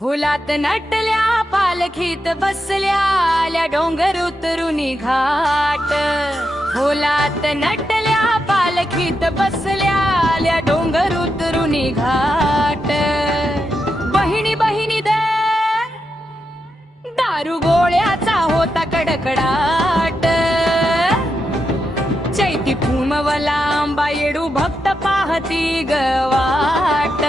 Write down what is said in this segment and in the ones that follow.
फुलात नटल्या पालखीत बसल्या आल्या डोंगर उतरुनी घाट। फुलात नटल्या पालखीत बसल्या आल्या डोंगर उतरुनी घाट। बहिणी बहिणी दे दारू गोळ्याचा होता कडकडाट। चैती फुमवला आंबा येडू भक्त पाहती गवाट।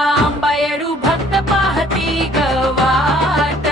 आंबा येडू भक्त पाहती गवाट।